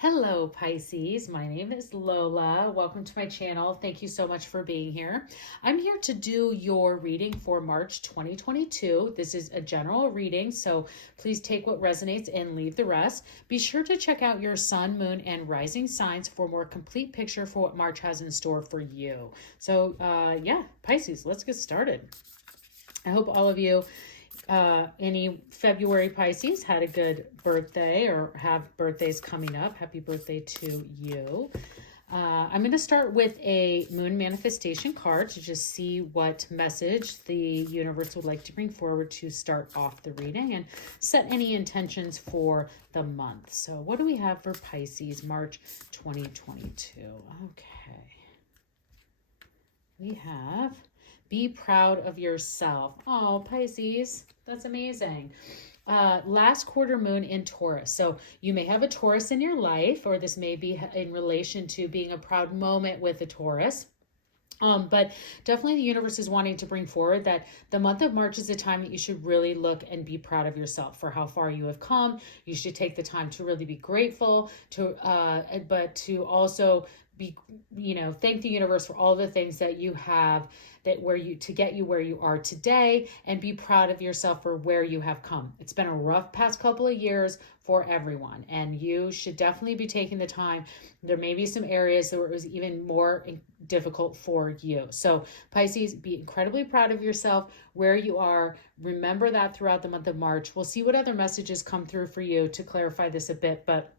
Hello, Pisces. My name is Lola. Welcome to my channel. Thank you so much for being here. I'm here to do your reading for March 2022. This is a general reading, so please take what resonates and leave the rest. Be sure to check out your sun, moon, and rising signs for a more complete picture for what March has in store for you. So, yeah, Pisces, let's get started. I hope all of you any February Pisces had a good birthday or have birthdays coming up. Happy birthday to you. I'm going to start with a moon manifestation card to just see what message the universe would like to bring forward to start off the reading and set any intentions for the month. So what do we have for Pisces, March 2022? Okay. We have be proud of yourself. Oh, Pisces, that's amazing. Last quarter moon in Taurus. So you may have a Taurus in your life, or this may be in relation to being a proud moment with a Taurus. But definitely the universe is wanting to bring forward that the month of March is a time that you should really look and be proud of yourself for how far you have come. You should take the time to really be grateful but to also be, thank the universe for all the things that you have to get you where you are today, and be proud of yourself for where you have come. It's been a rough past couple of years for everyone, and you should definitely be taking the time. There may be some areas where it was even more difficult for you. So Pisces, be incredibly proud of yourself where you are. Remember that throughout the month of March. We'll see what other messages come through for you to clarify this a bit, but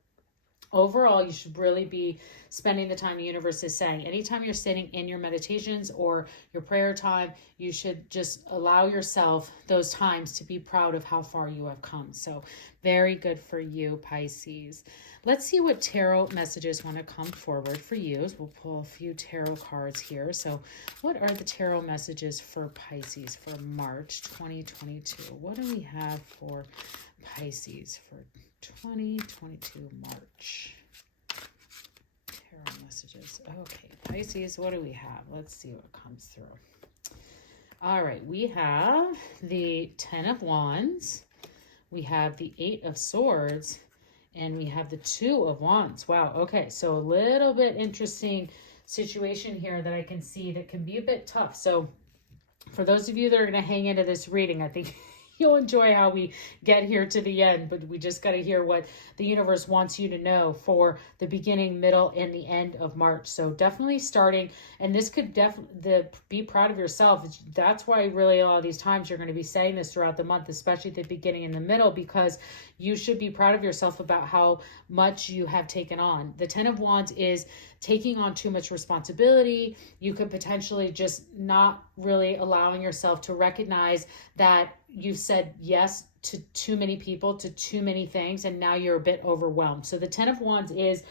overall, you should really be spending the time the universe is saying. Anytime you're sitting in your meditations or your prayer time, you should just allow yourself those times to be proud of how far you have come. So very good for you, Pisces. Let's see what tarot messages want to come forward for you. We'll pull a few tarot cards here. So what are the tarot messages for Pisces for March 2022? What do we have for Pisces for 2022 March? Tarot messages. Okay, Pisces, what do we have? Let's see what comes through. All right, we have the 10 of Wands, we have the 8 of Swords, and we have the 2 of Wands. Wow, okay, so a little bit interesting situation here that I can see that can be a bit tough. So for those of you that are going to hang into this reading, I think you'll enjoy how we get here to the end, but we just got to hear what the universe wants you to know for the beginning, middle, and the end of March. So definitely starting, and this could definitely be proud of yourself. That's why really a lot of these times you're going to be saying this throughout the month, especially at the beginning and the middle, because you should be proud of yourself about how much you have taken on. The 10 of Wands is taking on too much responsibility. You could potentially just not really allowing yourself to recognize that you've said yes to too many people, to too many things, and now you're a bit overwhelmed. So the 10 of Wands is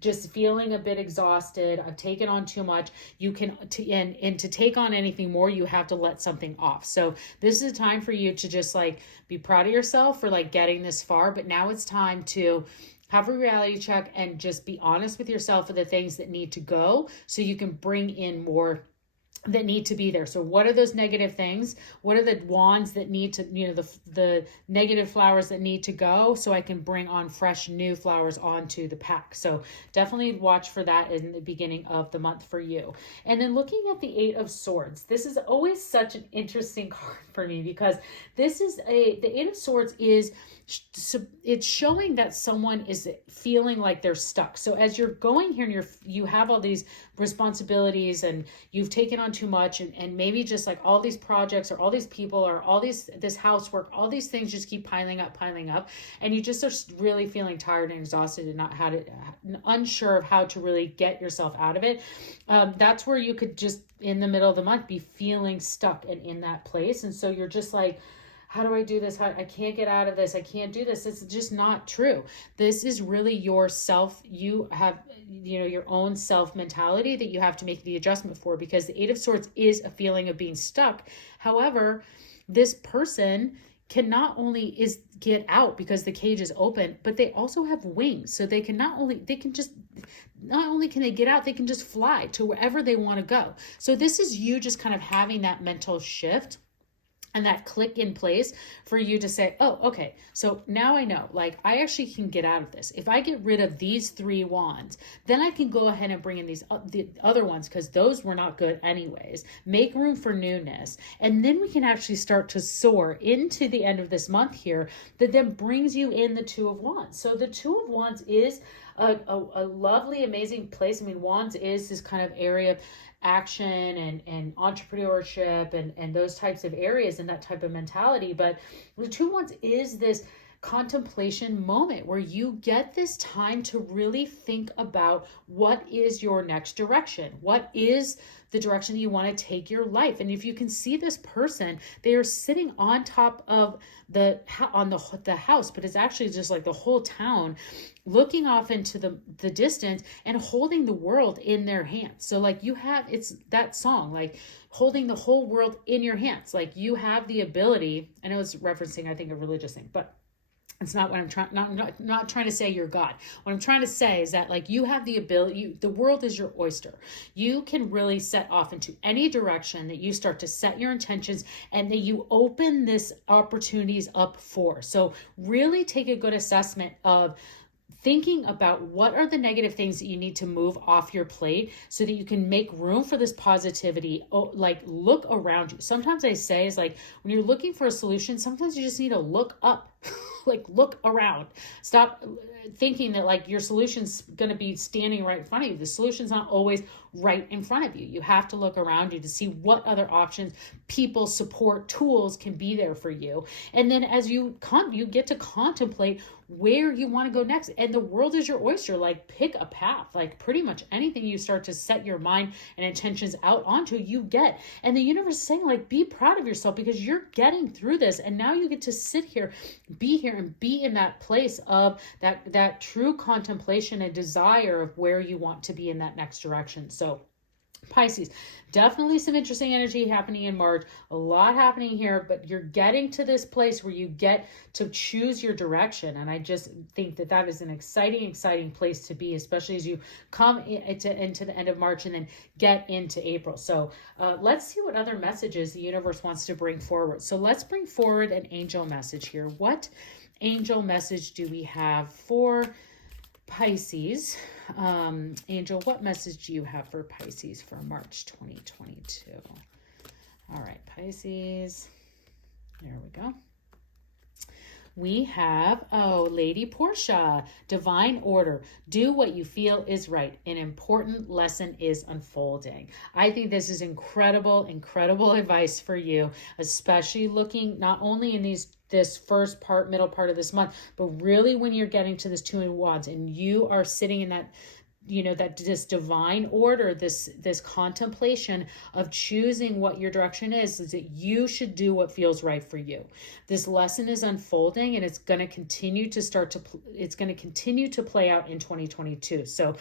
just feeling a bit exhausted. I've taken on too much. You can, and to take on anything more, you have to let something off. So this is a time for you to just like be proud of yourself for like getting this far, but now it's time to have a reality check and just be honest with yourself for the things that need to go so you can bring in more that need to be there. So what are those negative things? What are the wands that need to, the negative flowers that need to go so I can bring on fresh new flowers onto the pack? So definitely watch for that in the beginning of the month for you. And then looking at the 8 of Swords, this is always such an interesting card for me because the 8 of Swords is, it's showing that someone is feeling like they're stuck. So as you're going here and you have all these responsibilities and you've taken on too much, and maybe just like all these projects or all these people or all this housework, all these things just keep piling up, and you just are really feeling tired and exhausted and unsure of how to really get yourself out of it. That's where you could just in the middle of the month be feeling stuck and in that place. And so you're just like, how do I do this? I can't get out of this. I can't do this. It's just not true. This is really yourself. You have, your own self mentality that you have to make the adjustment for, because the 8 of Swords is a feeling of being stuck. However, this person can not only get out because the cage is open, but they also have wings. So they can not only can they get out, they can just fly to wherever they want to go. So this is you just kind of having that mental shift and that click in place for you to say, oh, okay, so now I know, like, I actually can get out of this. If I get rid of these 3 wands, then I can go ahead and bring in these the other ones, because those were not good anyways. Make room for newness. And then we can actually start to soar into the end of this month here, that then brings you in the 2 of Wands. So the 2 of Wands is a lovely, amazing place. I mean, Wands is this kind of area of action and entrepreneurship and those types of areas and that type of mentality. But the 2 of Wands is this contemplation moment where you get this time to really think about what is your next direction. What is the direction you want to take your life? And if you can see this person, they are sitting on top of the house, but it's actually just like the whole town, looking off into the distance and holding the world in their hands. So like you have, it's that song, like holding the whole world in your hands. Like you have the ability, I know it's referencing, I think, a religious thing, but it's not what I'm trying, not trying to say you're God. What I'm trying to say is that like you have the ability, the world is your oyster. You can really set off into any direction that you start to set your intentions and that you open this opportunities up for. So really take a good assessment of thinking about what are the negative things that you need to move off your plate so that you can make room for this positivity. Oh, like look around you. Sometimes I say is like when you're looking for a solution, sometimes you just need to look up. Like look around. Stop thinking that like your solution's going to be standing right in front of you. The solution's not always right in front of you. You have to look around you to see what other options, people, support, tools can be there for you. And then as you get to contemplate where you want to go next. And the world is your oyster. Like pick a path. Like pretty much anything you start to set your mind and intentions out onto, you get. And the universe is saying like be proud of yourself because you're getting through this. And now you get to sit here, be here, and be in that place of that true contemplation and desire of where you want to be in that next direction. So Pisces, definitely some interesting energy happening in March, a lot happening here, but you're getting to this place where you get to choose your direction. And I just think that that is an exciting place to be, especially as you come into the end of March and then get into April. So let's see what other messages the universe wants to bring forward. So let's bring forward an angel message here. What angel message do we have for Pisces? Angel, what message do you have for Pisces for March 2022? All right, Pisces. There we go. We have, Lady Portia, divine order. Do what you feel is right. An important lesson is unfolding. I think this is incredible advice for you, especially looking not only in this first part, middle part of this month, but really when you're getting to this 2 of Wands and you are sitting in that, that this divine order, this contemplation of choosing what your direction is that you should do what feels right for you. This lesson is unfolding and it's going to continue to play out in 2022. So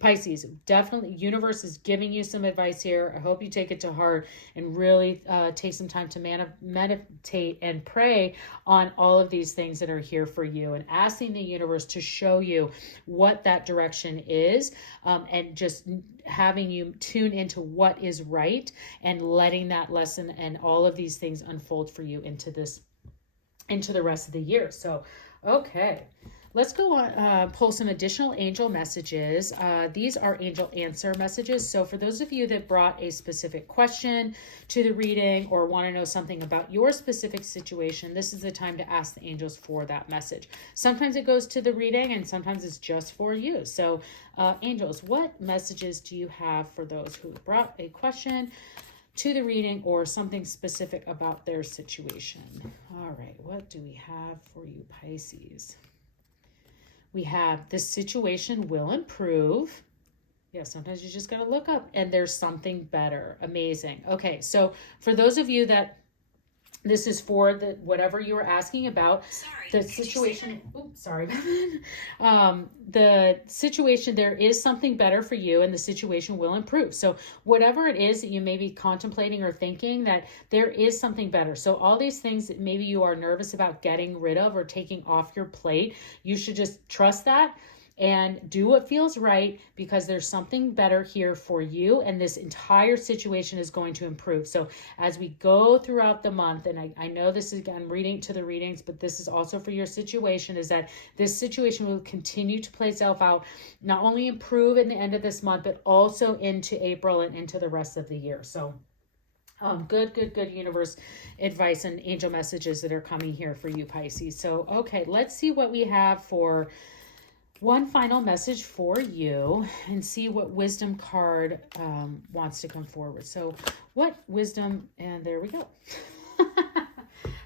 Pisces, definitely universe is giving you some advice here. I hope you take it to heart and really take some time to meditate and pray on all of these things that are here for you and asking the universe to show you what that direction is, and just having you tune into what is right and letting that lesson and all of these things unfold for you into the rest of the year. So, okay. Let's go on, pull some additional angel messages. These are angel answer messages. So for those of you that brought a specific question to the reading or want to know something about your specific situation, this is the time to ask the angels for that message. Sometimes it goes to the reading and sometimes it's just for you. So angels, what messages do you have for those who brought a question to the reading or something specific about their situation? All right, what do we have for you, Pisces? We have the situation will improve. Yeah, sometimes you just got to look up and there's something better. Amazing. Okay, so for those of you that this is for the whatever you were asking about, the situation. Oops, sorry. The situation, there is something better for you and the situation will improve. So whatever it is that you may be contemplating or thinking, that there is something better. So all these things that maybe you are nervous about getting rid of or taking off your plate, you should just trust that and do what feels right, because there's something better here for you, and this entire situation is going to improve. So as we go throughout the month, and I know this is, again, reading to the readings, but this is also for your situation, is that this situation will continue to play itself out, not only improve in the end of this month, but also into April and into the rest of the year. So good universe advice and angel messages that are coming here for you, Pisces. So, okay, let's see what we have for one final message for you and see what wisdom card wants to come forward. So what wisdom, and there we go.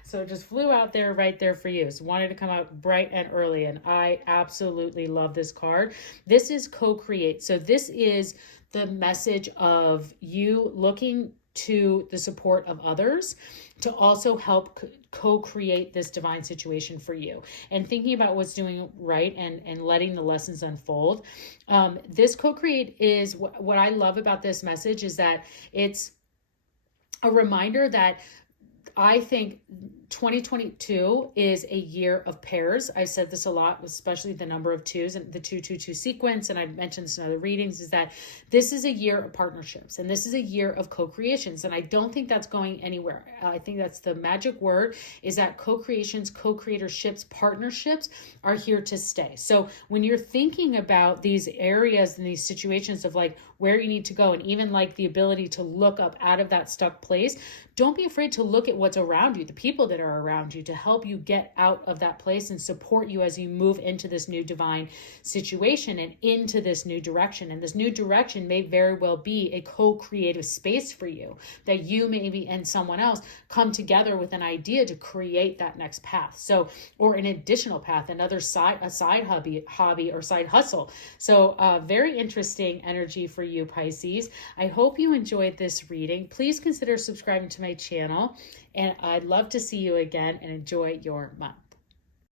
So it just flew out there right there for you. So wanted to come out bright and early, and I absolutely love this card. This is co-create. So this is the message of you looking to the support of others to also help co-create this divine situation for you, and thinking about what's doing right and letting the lessons unfold. This co-create is what I love about this message, is that it's a reminder that I think 2022 is a year of pairs. I said this a lot, especially the number of twos and the 222 sequence. And I mentioned this in other readings, is that this is a year of partnerships, and this is a year of co-creations. And I don't think that's going anywhere. I think that's the magic word, is that co-creations, co-creatorships, partnerships are here to stay. So when you're thinking about these areas and these situations of like where you need to go, and even like the ability to look up out of that stuck place, don't be afraid to look at what's around you, the people that are around you, to help you get out of that place and support you as you move into this new divine situation and into this new direction. And this new direction may very well be a co-creative space for you, that you maybe and someone else come together with an idea to create that next path. So, or an additional path, a side hobby or side hustle. So very interesting energy for you, Pisces. I hope you enjoyed this reading. Please consider subscribing to my channel, and I'd love to see you again, and enjoy your month.